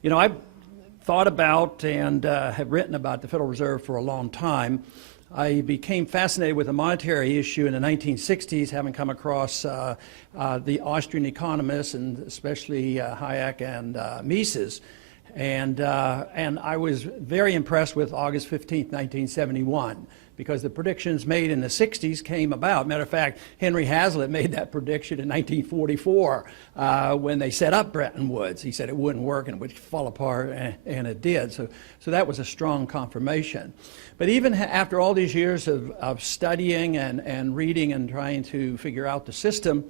You know, I've thought about and have written about the Federal Reserve for a long time. I became fascinated with the monetary issue in the 1960s, having come across the Austrian economists, and especially Hayek and Mises. And I was very impressed with August 15th, 1971, because the predictions made in the 60s came about. Matter of fact, Henry Hazlitt made that prediction in 1944 when they set up Bretton Woods. He said it wouldn't work and it would fall apart, and it did. So that was a strong confirmation. But even after all these years of studying and reading and trying to figure out the system,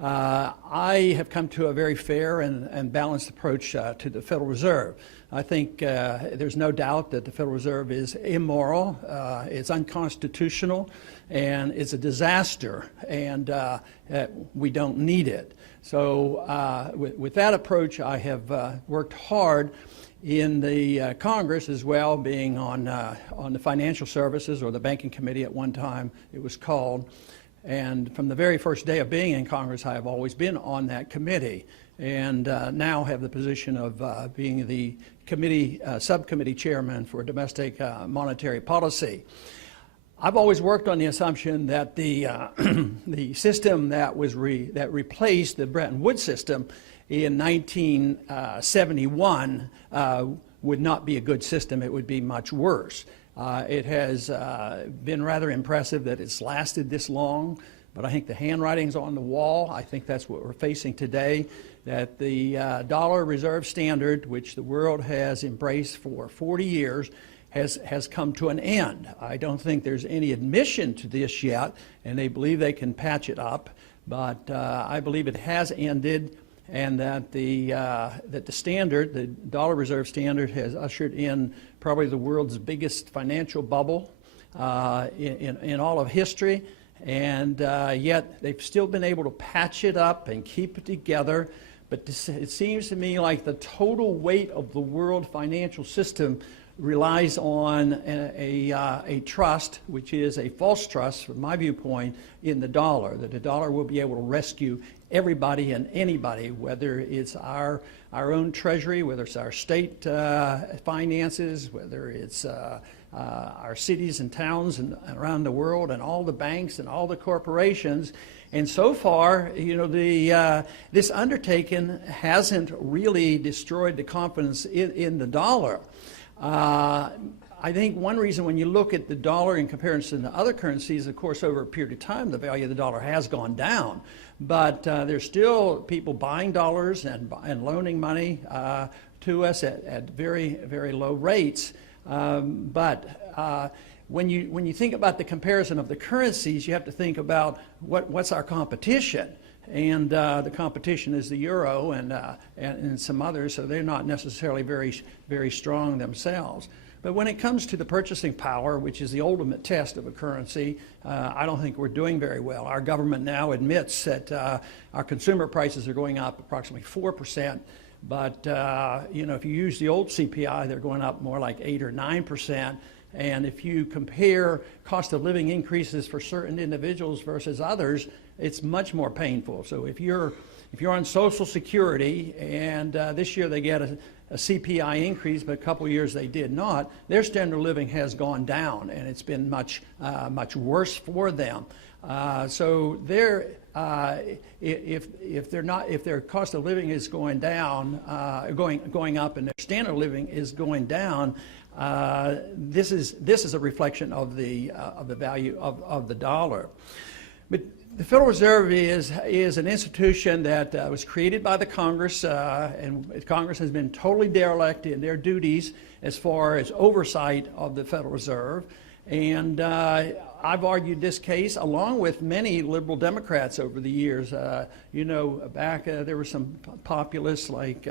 I have come to a very fair and balanced approach to the Federal Reserve. I think there's no doubt that the Federal Reserve is immoral, it's unconstitutional, and it's a disaster, and we don't need it. So with that approach, I have worked hard in the Congress as well, being on the Financial Services, or the Banking Committee at one time it was called. And from the very first day of being in Congress, I have always been on that committee, and now have the position of being the committee subcommittee chairman for domestic monetary policy. I've always worked on the assumption that the the system that replaced the Bretton Woods system in 1971 would not be a good system. It would be much worse. It has been rather impressive that it's lasted this long, but I think the handwriting's on the wall. I think that's what we're facing today, that the dollar reserve standard, which the world has embraced for 40 years, has come to an end. I don't think there's any admission to this yet, and they believe they can patch it up, but I believe it has ended, and that the standard, the dollar reserve standard, has ushered in probably the world's biggest financial bubble in all of history, and yet they've still been able to patch it up and keep it together. But it seems to me like the total weight of the world financial system relies on a trust, which is a false trust from my viewpoint, in the dollar, that the dollar will be able to rescue everybody and anybody, whether it's our own treasury, whether it's our state finances, whether it's our cities and towns and around the world, and all the banks and all the corporations. And so far, you know, this undertaking hasn't really destroyed the confidence in the dollar. I think one reason, when you look at the dollar in comparison to other currencies, of course, over a period of time, the value of the dollar has gone down. But there's still people buying dollars and loaning money to us at very, very low rates. But when you think about the comparison of the currencies, you have to think about what's our competition. And the competition is the euro and some others, so they're not necessarily very, very strong themselves. But when it comes to the purchasing power, which is the ultimate test of a currency, I don't think we're doing very well. Our government now admits that our consumer prices are going up approximately 4%, but you know, if you use the old CPI, they're going up more like 8 or 9%. And if you compare cost of living increases for certain individuals versus others, it's much more painful. So if you're on Social Security, and this year they get a CPI increase, but a couple of years they did not, their standard of living has gone down, and it's been much worse for them. So if their cost of living is going down, going up, and their standard of living is going down, this is a reflection of the value of the dollar. But the Federal Reserve is an institution that was created by the Congress, and Congress has been totally derelict in their duties as far as oversight of the Federal Reserve. And I've argued this case along with many liberal Democrats over the years. You know, back there were some populists like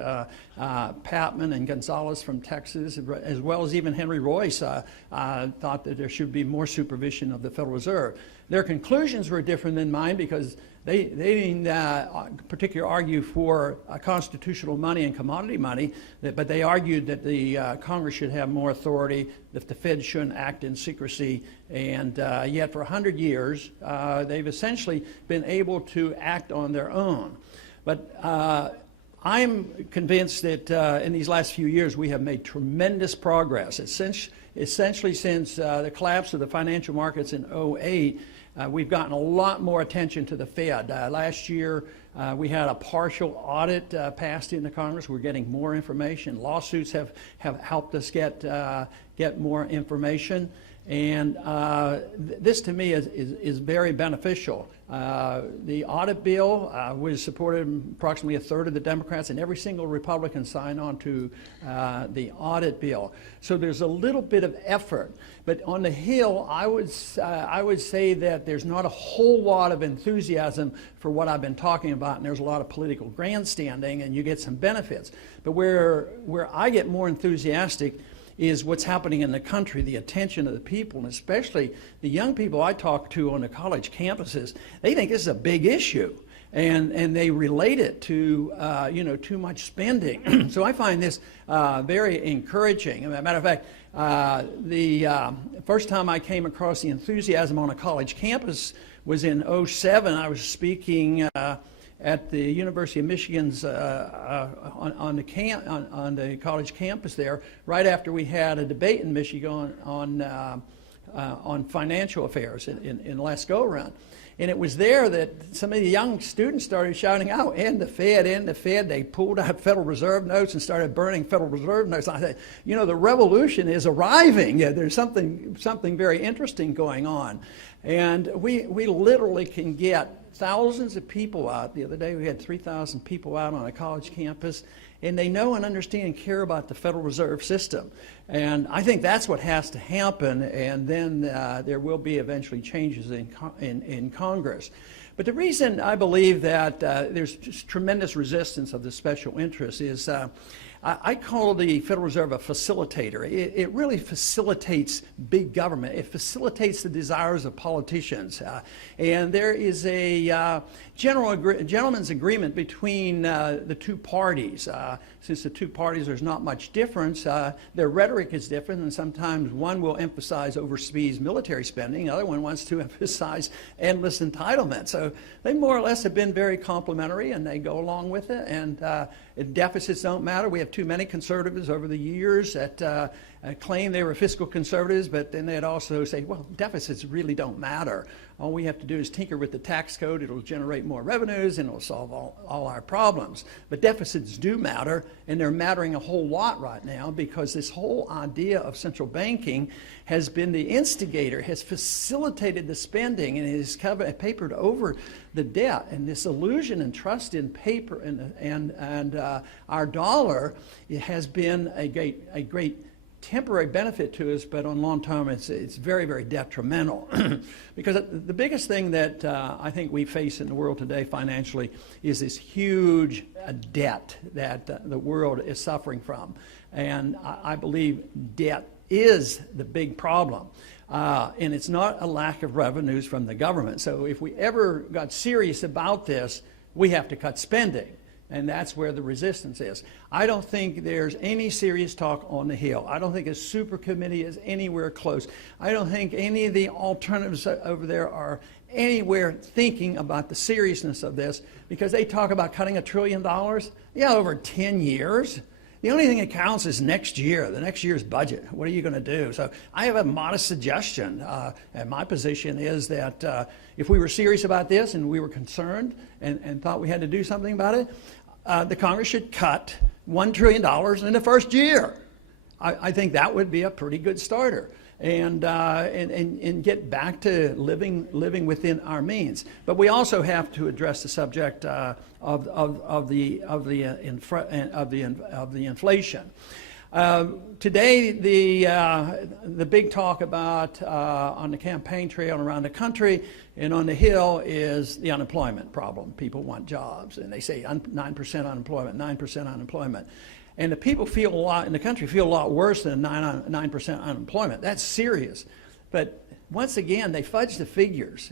Patman and Gonzalez from Texas, as well as even Henry Royce thought that there should be more supervision of the Federal Reserve. Their conclusions were different than mine, because they didn't particularly argue for constitutional money and commodity money, but they argued that the Congress should have more authority, that the Fed shouldn't act in secrecy, and yet for 100 years they've essentially been able to act on their own. But I'm convinced that in these last few years we have made tremendous progress. Essentially since the collapse of the financial markets in '08, we've gotten a lot more attention to the Fed. Last year we had a partial audit passed into Congress. We're getting more information. Lawsuits have helped us get more information. And this to me is very beneficial. The audit bill was supported approximately a third of the Democrats, and every single Republican signed on to the audit bill. So there's a little bit of effort. But on the Hill, I would say that there's not a whole lot of enthusiasm for what I've been talking about, and there's a lot of political grandstanding, and you get some benefits. But where I get more enthusiastic is what's happening in the country, the attention of the people, and especially the young people I talk to on the college campuses. They think this is a big issue, and they relate it to too much spending. So I find this very encouraging. As a matter of fact, the first time I came across the enthusiasm on a college campus was in '07. I was speaking at the University of Michigan's on the college campus there, right after we had a debate in Michigan on financial affairs in the last go-around. And it was there that some of the young students started shouting out, "End the Fed, end the Fed." They pulled out Federal Reserve notes and started burning Federal Reserve notes. I said, the revolution is arriving. Yeah, there's something very interesting going on. And we literally can get thousands of people out. The other day we had 3,000 people out on a college campus, and they know and understand and care about the Federal Reserve System. And I think that's what has to happen, and then there will be eventually changes in Congress. But the reason I believe that there's just tremendous resistance of the special interests is I call the Federal Reserve a facilitator. It really facilitates big government. It facilitates the desires of politicians. And there is a gentleman's agreement between the two parties. Since the two parties, there's not much difference. Their rhetoric is different, and sometimes one will emphasize overseas military spending. The other one wants to emphasize endless entitlement. So they more or less have been very complementary, and they go along with it. And deficits don't matter. We have too many conservatives over the years that claim they were fiscal conservatives, but then they'd also say, well, deficits really don't matter. All we have to do is tinker with the tax code. It'll generate more revenues, and it'll solve all our problems. But deficits do matter, and they're mattering a whole lot right now because this whole idea of central banking has been the instigator, has facilitated the spending, and has papered over the debt. And this illusion and trust in paper and our dollar, it has been a great temporary benefit to us, but on long term it's very, very detrimental. Because the biggest thing that I think we face in the world today financially is this huge debt that the world is suffering from. And I believe debt is the big problem. And it's not a lack of revenues from the government. So if we ever got serious about this, we have to cut spending. And that's where the resistance is. I don't think there's any serious talk on the Hill. I don't think a super committee is anywhere close. I don't think any of the alternatives over there are anywhere thinking about the seriousness of this, because they talk about cutting $1 trillion, over 10 years. The only thing that counts is next year, the next year's budget. What are you going to do? So I have a modest suggestion, and my position is that if we were serious about this and we were concerned and thought we had to do something about it, the Congress should cut $1 trillion in the first year. I think that would be a pretty good starter. And get back to living within our means. But we also have to address the subject of the inflation. Today, the big talk about on the campaign trail around the country and on the Hill is the unemployment problem. People want jobs, and they say 9% unemployment, 9% unemployment. And the people feel a lot in the country feel a lot worse than 9% unemployment. That's serious. But once again, they fudge the figures.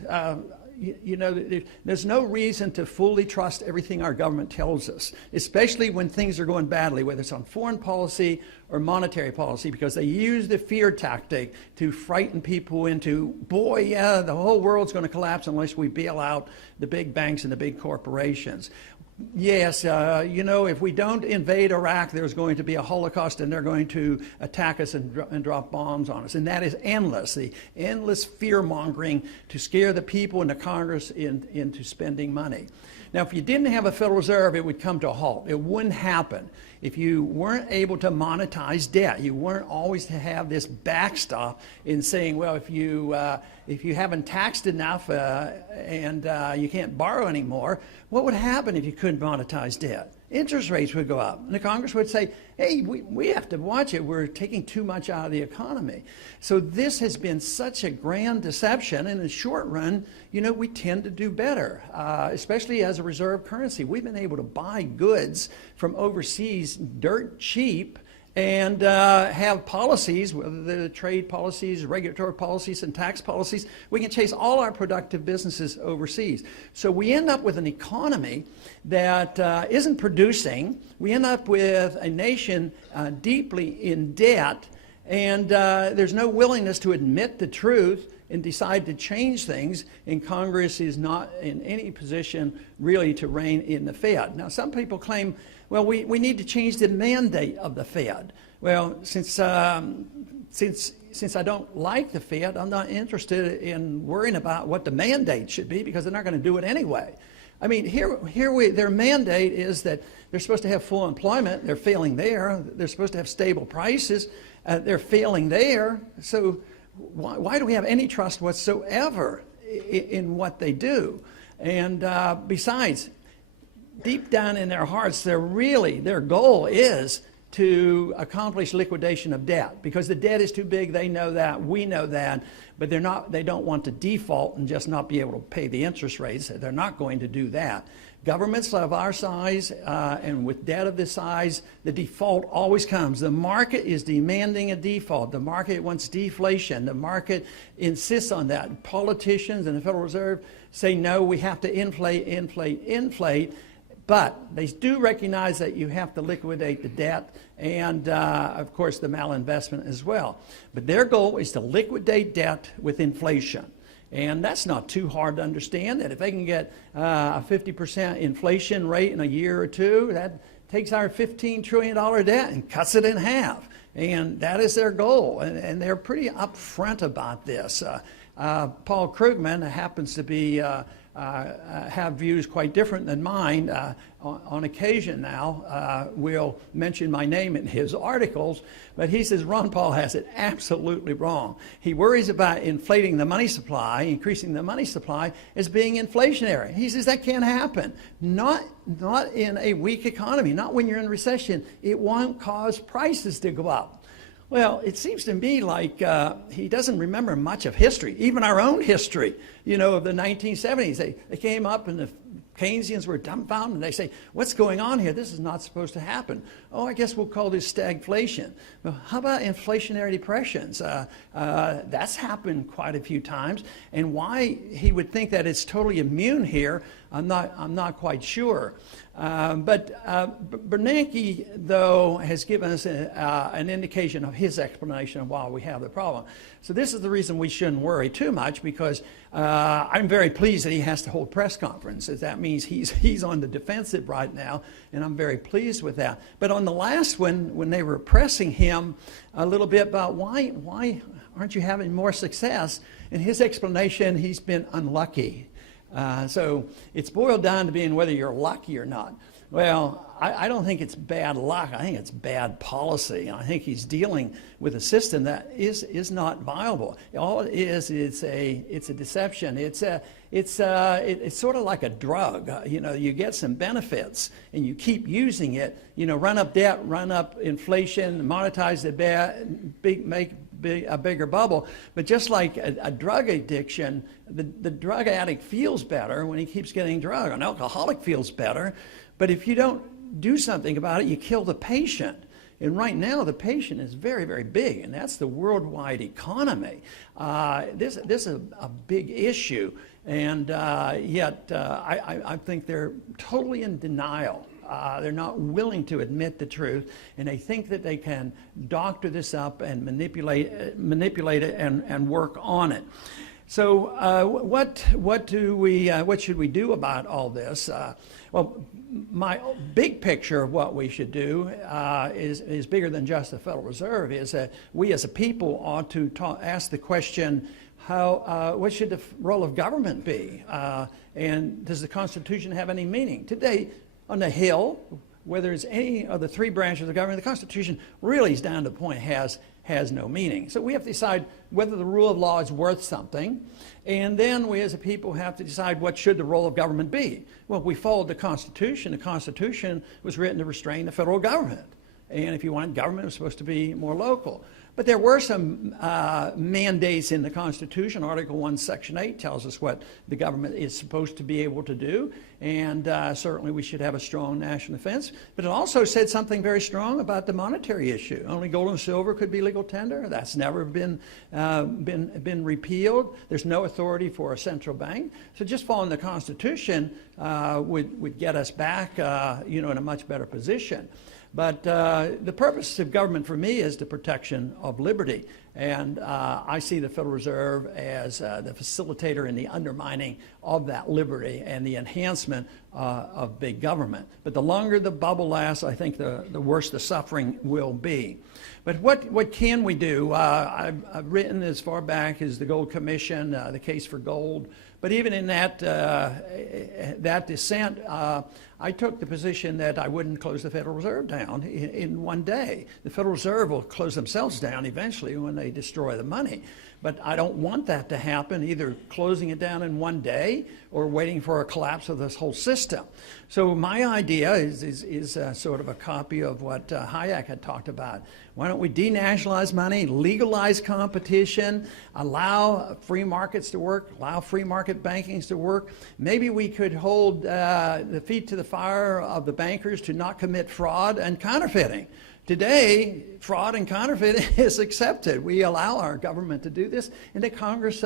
There's no reason to fully trust everything our government tells us, especially when things are going badly, whether it's on foreign policy or monetary policy, because they use the fear tactic to frighten people into, boy, yeah, the whole world's going to collapse unless we bail out the big banks and the big corporations. Yes, you know, if we don't invade Iraq, there's going to be a Holocaust and they're going to attack us and drop bombs on us. And that is endless, the endless fear-mongering to scare the people and the Congress into spending money. Now, if you didn't have a Federal Reserve, it would come to a halt. It wouldn't happen. If you weren't able to monetize debt, you weren't always to have this backstop in saying, well, if you haven't taxed enough and you can't borrow anymore, what would happen if you couldn't monetize debt? Interest rates would go up. And the Congress would say, hey, we have to watch it. We're taking too much out of the economy. So this has been such a grand deception. In the short run, you know, we tend to do better, especially as a reserve currency. We've been able to buy goods from overseas dirt cheap and have policies, whether they're trade policies, regulatory policies, and tax policies. We can chase all our productive businesses overseas. So we end up with an economy that isn't producing. We end up with a nation deeply in debt, and there's no willingness to admit the truth and decide to change things, and Congress is not in any position really to rein in the Fed. Now, some people claim, well, we need to change the mandate of the Fed. Well, since I don't like the Fed, I'm not interested in worrying about what the mandate should be, because they're not going to do it anyway. I mean, their mandate is that they're supposed to have full employment. They're failing there. They're supposed to have stable prices. They're failing there. So why do we have any trust whatsoever in what they do? And besides, deep down in their hearts, their goal is to accomplish liquidation of debt, because the debt is too big. They know that, we know that, but they don't want to default and just not be able to pay the interest rates. They're not going to do that. Governments of our size and with debt of this size, the default always comes. The market is demanding a default. The market wants deflation. The market insists on that. Politicians and the Federal Reserve say, no, we have to inflate. But they do recognize that you have to liquidate the debt and, of course, the malinvestment as well. But their goal is to liquidate debt with inflation. And that's not too hard to understand, that if they can get a 50% inflation rate in a year or two, that takes our $15 trillion debt and cuts it in half. And that is their goal. And they're pretty upfront about this. Paul Krugman happens to be have views quite different than mine. On occasion now, will mention my name in his articles, but he says Ron Paul has it absolutely wrong. He worries about inflating the money supply, increasing the money supply as being inflationary. He says that can't happen. Not in a weak economy, not when you're in recession. It won't cause prices to go up. Well, it seems to me like he doesn't remember much of history, even our own history, you know, of the 1970s. They came up and the Keynesians were dumbfounded, and they say, what's going on here? This is not supposed to happen. Oh, I guess we'll call this stagflation. Well, how about inflationary depressions? That's happened quite a few times. And why he would think that it's totally immune here, I'm not quite sure. But Bernanke, though, has given us an indication of his explanation of why we have the problem. So this is the reason we shouldn't worry too much, because I'm very pleased that he has to hold press conferences. That means he's on the defensive right now, and I'm very pleased with that. But on the last one, when they were pressing him a little bit about why aren't you having more success, in his explanation, he's been unlucky. So it's boiled down to being whether you're lucky or not. Well, I don't think it's bad luck. I think it's bad policy. I think he's dealing with a system that is not viable. All it is, it's a deception. It's sort of like a drug. You know, you get some benefits and you keep using it. You know, run up debt, run up inflation, monetize the debt, make a bigger bubble. But just like a drug addiction, the drug addict feels better when he keeps getting drug. An alcoholic feels better. But if you don't do something about it, you kill the patient. And right now, the patient is very, very big, and that's the worldwide economy. This is a big issue, and yet I think they're totally in denial. They're not willing to admit the truth, and they think that they can doctor this up and manipulate it and work on it. So what should we do about all this? Well, my big picture of what we should do is bigger than just the Federal Reserve. Is that we as a people ought to ask the question, what should the role of government be? And does the Constitution have any meaning? Today, on the Hill, whether it's any of the three branches of government, the Constitution really is down to the point has no meaning. So we have to decide whether the rule of law is worth something, and then we as a people have to decide what should the role of government be. Well, we followed the Constitution was written to restrain the federal government. And if you want government, it was supposed to be more local. But there were some mandates in the Constitution. Article 1, Section 8 tells us what the government is supposed to be able to do. And certainly we should have a strong national defense. But it also said something very strong about the monetary issue. Only gold and silver could be legal tender. That's never been repealed. There's no authority for a central bank. So just following the Constitution would get us back in a much better position. But the purpose of government for me is the protection of liberty. And I see the Federal Reserve as the facilitator in the undermining of that liberty and the enhancement of big government. But the longer the bubble lasts, I think the worse the suffering will be. But what can we do? I've written as far back as the Gold Commission, the case for gold. But even in that dissent, I took the position that I wouldn't close the Federal Reserve down in one day. The Federal Reserve will close themselves down eventually when they destroy the money. But I don't want that to happen, either closing it down in one day or waiting for a collapse of this whole system. So my idea is sort of a copy of what Hayek had talked about. Why don't we denationalize money, legalize competition, allow free markets to work, allow free market bankings to work? Maybe we could hold the feet to the fire of the bankers to not commit fraud and counterfeiting. Today, fraud and counterfeiting is accepted. We allow our government to do this, and the Congress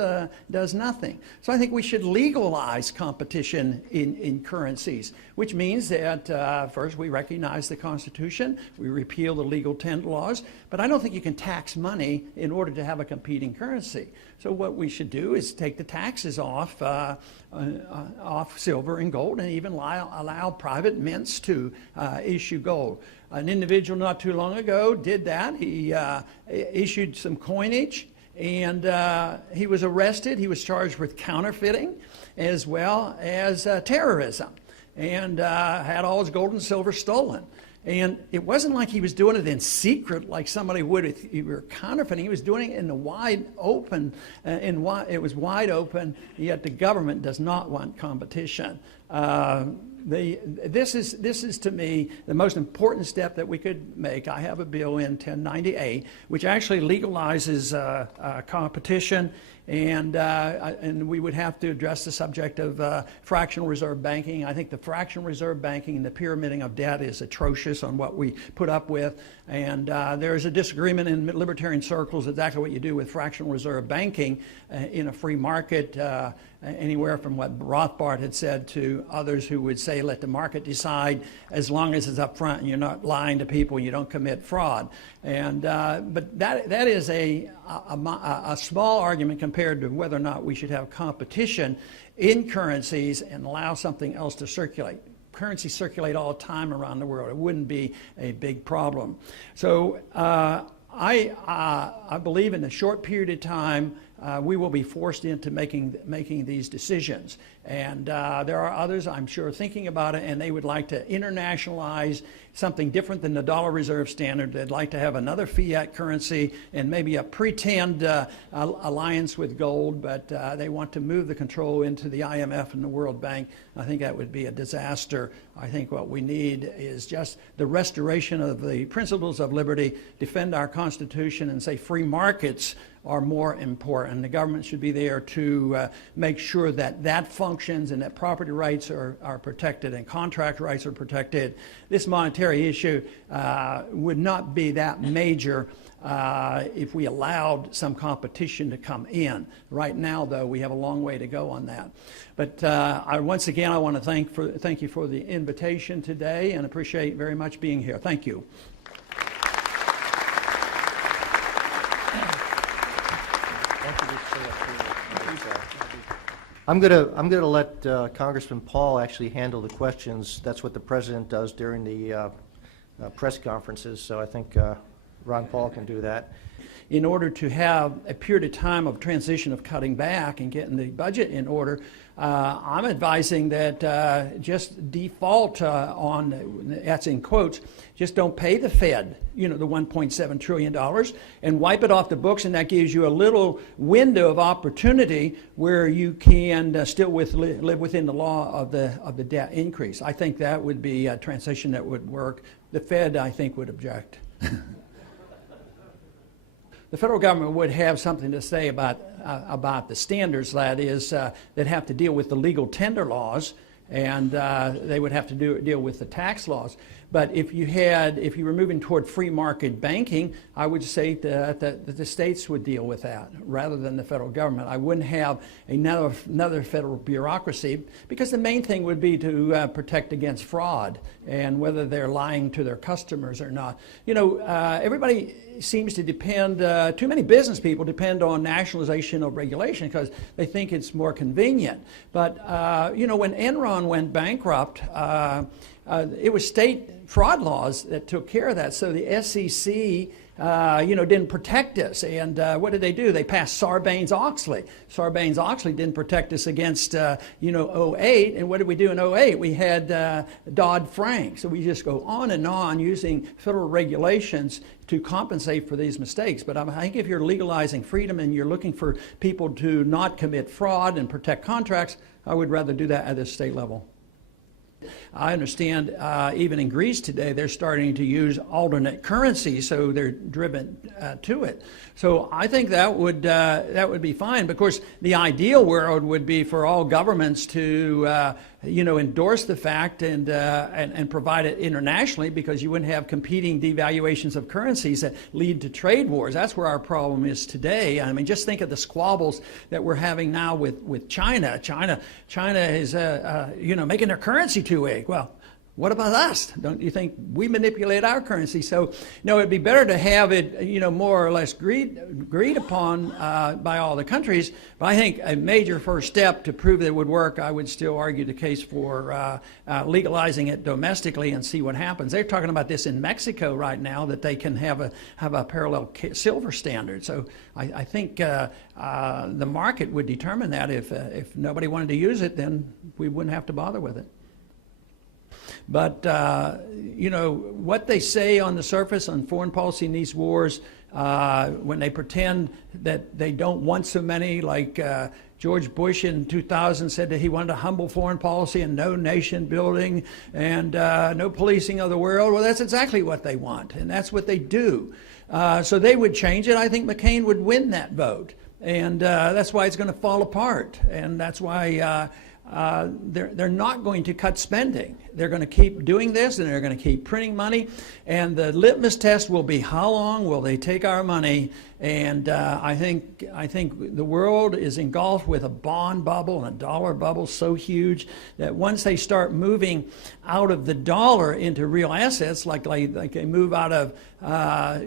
does nothing. So I think we should legalize competition in currencies, which means that first we recognize the Constitution, we repeal the legal tender laws, but I don't think you can tax money in order to have a competing currency. So what we should do is take the taxes off silver and gold, and even allow private mints to issue gold. An individual not too long ago did that. He issued some coinage, and he was arrested. He was charged with counterfeiting as well as terrorism, and had all his gold and silver stolen. And it wasn't like he was doing it in secret like somebody would if he were counterfeiting. He was doing it in the wide open, it was wide open, yet the government does not want competition. This is to me the most important step that we could make. I have a bill in 1098 which actually legalizes competition, and we would have to address the subject of fractional reserve banking. I think the fractional reserve banking and the pyramiding of debt is atrocious on what we put up with, and there is a disagreement in libertarian circles exactly what you do with fractional reserve banking in a free market. Anywhere from what Rothbard had said to others who would say let the market decide as long as it's up front and you're not lying to people, you don't commit fraud. And but that is a small argument compared to whether or not we should have competition in currencies and allow something else to circulate. Currencies circulate all the time around the world. It wouldn't be a big problem. So I believe in a short period of time we will be forced into making these decisions. And there are others, I'm sure, thinking about it, and they would like to internationalize something different than the dollar reserve standard. They'd like to have another fiat currency and maybe a pretend alliance with gold, but they want to move the control into the IMF and the World Bank. I think that would be a disaster. I think what we need is just the restoration of the principles of liberty, defend our Constitution, and say free markets are more important. The government should be there to make sure that that functions and that property rights are protected and contract rights are protected. This monetary issue would not be that major if we allowed some competition to come in. Right now, though, we have a long way to go on that. But once again, I want to thank you for the invitation today and appreciate very much being here. Thank you. Thank you for I'm gonna let Congressman Paul actually handle the questions. That's what the president does during the press conferences. So I think Ron Paul can do that. In order to have a period of time of transition of cutting back and getting the budget in order, I'm advising that just default on, that's in quotes, just don't pay the Fed, the $1.7 trillion and wipe it off the books, and that gives you a little window of opportunity where you can still live within the law of the debt increase. I think that would be a transition that would work. The Fed, I think, would object. The federal government would have something to say about the standards, that is, that have to deal with the legal tender laws, and they would have to deal with the tax laws. But if you were moving toward free market banking, I would say that the states would deal with that rather than the federal government. I wouldn't have another federal bureaucracy, because the main thing would be to protect against fraud and whether they're lying to their customers or not. Everybody seems to depend, too many business people depend on nationalization of regulation because they think it's more convenient. But, when Enron went bankrupt, it was state fraud laws that took care of that. So the SEC, didn't protect us. And what did they do? They passed Sarbanes-Oxley. Sarbanes-Oxley didn't protect us against, 08. And what did we do in 08? We had Dodd-Frank. So we just go on and on using federal regulations to compensate for these mistakes. But I think if you're legalizing freedom and you're looking for people to not commit fraud and protect contracts, I would rather do that at the state level. I understand even in Greece today, they're starting to use alternate currency, so they're driven to it. So I think that would be fine. Of course, the ideal world would be for all governments to endorse the fact and provide it internationally, because you wouldn't have competing devaluations of currencies that lead to trade wars. That's where our problem is today. I mean, just think of the squabbles that we're having now with China. China is making their currency too weak. Well, what about us? Don't you think we manipulate our currency? So, it'd be better to have it, more or less agreed upon by all the countries. But I think a major first step to prove that it would work, I would still argue the case for legalizing it domestically and see what happens. They're talking about this in Mexico right now, that they can have a parallel silver standard. So I think the market would determine that. If nobody wanted to use it, then we wouldn't have to bother with it. But, what they say on the surface on foreign policy in these wars, when they pretend that they don't want so many, like George Bush in 2000 said that he wanted a humble foreign policy and no nation building and no policing of the world. Well, that's exactly what they want, and that's what they do. So they would change it. I think McCain would win that vote, and that's why it's going to fall apart, and that's why they're not going to cut spending. They're going to keep doing this, and they're going to keep printing money. And the litmus test will be, how long will they take our money? And I think the world is engulfed with a bond bubble and a dollar bubble so huge that once they start moving out of the dollar into real assets, like they move out of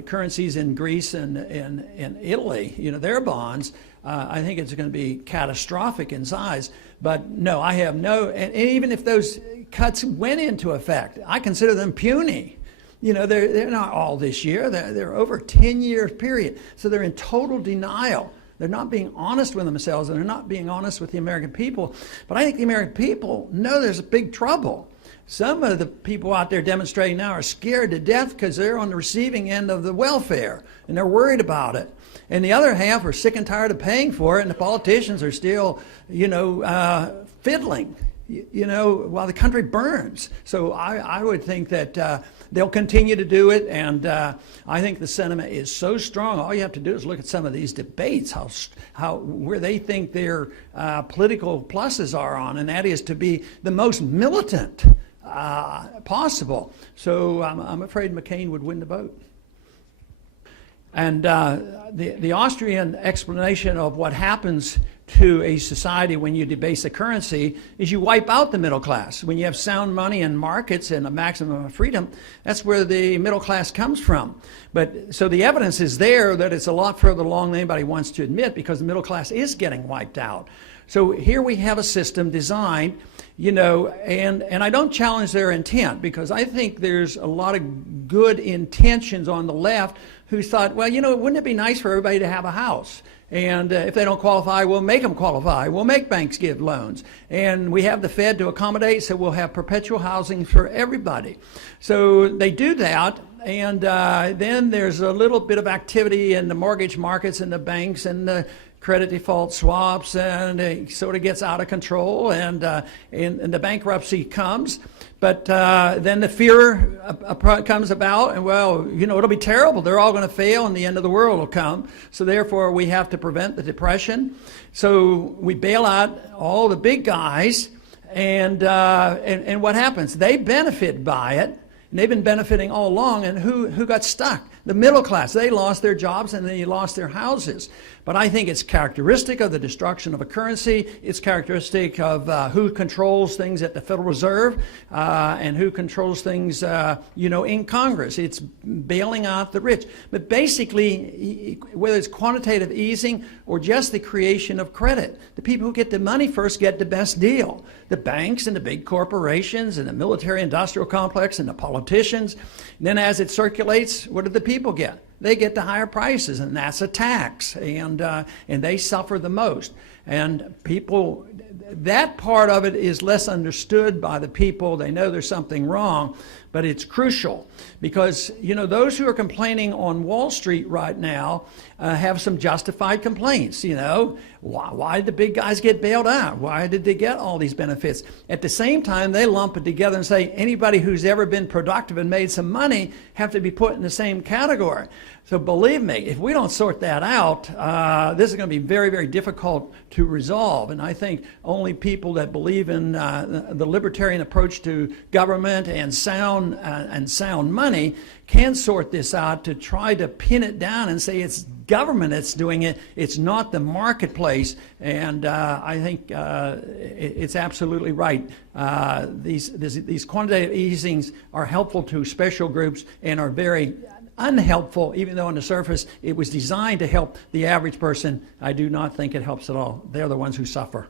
currencies in Greece and Italy, their bonds, I think it's going to be catastrophic in size. But no, I have no, and even if those cuts went into effect, I consider them puny. They're not all this year. They're over a 10-year period. So they're in total denial. They're not being honest with themselves, and they're not being honest with the American people. But I think the American people know there's a big trouble. Some of the people out there demonstrating now are scared to death because they're on the receiving end of the welfare, and they're worried about it. And the other half are sick and tired of paying for it, and the politicians are still, fiddling, while the country burns. So I would think that they'll continue to do it, and I think the sentiment is so strong. All you have to do is look at some of these debates, where they think their political pluses are on, and that is to be the most militant possible. So I'm afraid McCain would win the vote. And the Austrian explanation of what happens to a society when you debase a currency is you wipe out the middle class. When you have sound money and markets and a maximum of freedom, that's where the middle class comes from. But so the evidence is there that it's a lot further along than anybody wants to admit, because the middle class is getting wiped out. So here we have a system designed, you know, and I don't challenge their intent, because I think there's a lot of good intentions on the left who thought, well, you know, wouldn't it be nice for everybody to have a house? And if they don't qualify, we'll make them qualify. We'll make banks give loans. And we have the Fed to accommodate, so we'll have perpetual housing for everybody. So they do that, and then there's a little bit of activity in the mortgage markets and the banks and the credit default swaps, and it sort of gets out of control, and the bankruptcy comes. But then the fear comes about, and well, you know, it'll be terrible. They're all going to fail, and the end of the world will come. So therefore, we have to prevent the depression. So we bail out all the big guys, and what happens? They benefit by it, and they've been benefiting all along. And who got stuck? The middle class. They lost their jobs, and they lost their houses. But I think it's characteristic of the destruction of a currency. It's characteristic of who controls things at the Federal Reserve and who controls things, you know, in Congress. It's bailing out the rich. But basically, whether it's quantitative easing or just the creation of credit, the people who get the money first get the best deal. The banks and the big corporations and the military-industrial complex and the politicians. And then as it circulates, what do the people get? They get the higher prices, and that's a tax, and they suffer the most. And people, that part of it is less understood by the people. They know there's something wrong, but it's crucial, because, you know, those who are complaining on Wall Street right now have some justified complaints. You know, why did the big guys get bailed out? Why did they get all these benefits? At the same time, they lump it together and say anybody who's ever been productive and made some money have to be put in the same category. So believe me, if we don't sort that out, this is going to be very, very difficult to resolve. And I think only people that believe in the libertarian approach to government and sound money can sort this out, to try to pin it down and say it's government that's doing it, it's not the marketplace. And I think it's absolutely right. These quantitative easings are helpful to special groups and are very unhelpful, even though on the surface it was designed to help the average person. I do not think it helps at all. They're the ones who suffer.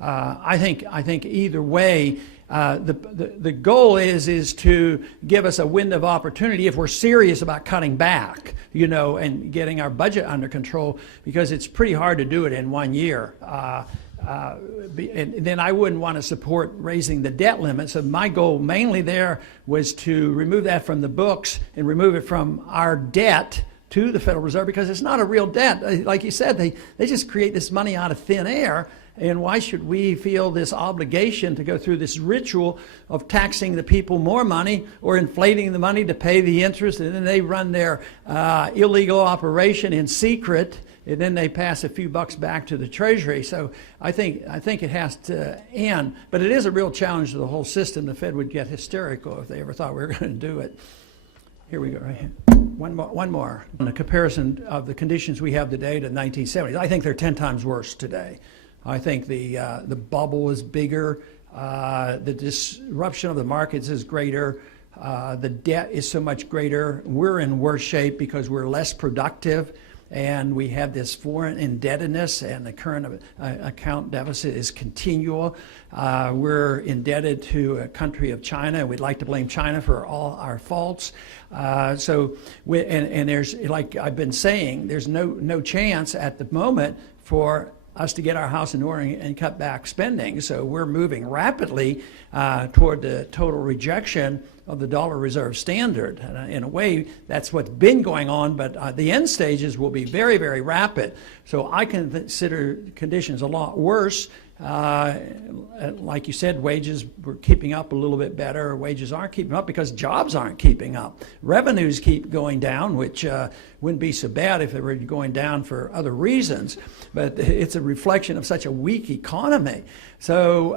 I think either way, the goal is to give us a window of opportunity if we're serious about cutting back, you know, and getting our budget under control, because it's pretty hard to do it in 1 year. And then I wouldn't want to support raising the debt limit. So my goal mainly there was to remove that from the books and remove it from our debt to the Federal Reserve, because it's not a real debt. Like you said, they just create this money out of thin air. And why should we feel this obligation to go through this ritual of taxing the people more money or inflating the money to pay the interest, and then they run their illegal operation in secret, and then they pass a few bucks back to the Treasury? So I think it has to end. But it is a real challenge to the whole system. The Fed would get hysterical if they ever thought we were going to do it. Here we go, right here. One more. On a comparison of the conditions we have today to the 1970s, I think they're 10 times worse today. I think the bubble is bigger, the disruption of the markets is greater, the debt is so much greater. We're in worse shape because we're less productive, and we have this foreign indebtedness, and the current account deficit is continual. We're indebted to a country of China. We'd like to blame China for all our faults. And there's, like I've been saying, there's no chance at the moment for us to get our house in order and cut back spending. So we're moving rapidly toward the total rejection of the dollar reserve standard. In a way, that's what's been going on, but the end stages will be very, very rapid. So I consider conditions a lot worse. Like you said, wages were keeping up a little bit better. Wages aren't keeping up because jobs aren't keeping up. Revenues keep going down, which wouldn't be so bad if they were going down for other reasons, but it's a reflection of such a weak economy. So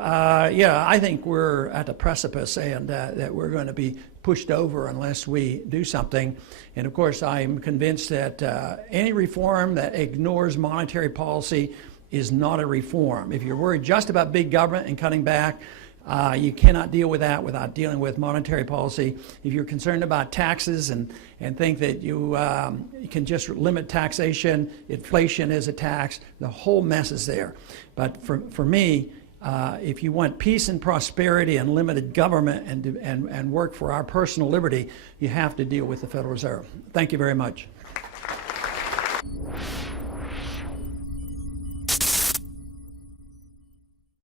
yeah, I think we're at the precipice, and that we're going to be pushed over unless we do something. And of course, I'm convinced that any reform that ignores monetary policy is not a reform. If you're worried just about big government and cutting back, You cannot deal with that without dealing with monetary policy. If you're concerned about taxes and think that you can just limit taxation, inflation is a tax, the whole mess is there. But for me, if you want peace and prosperity and limited government and work for our personal liberty, you have to deal with the Federal Reserve. Thank you very much.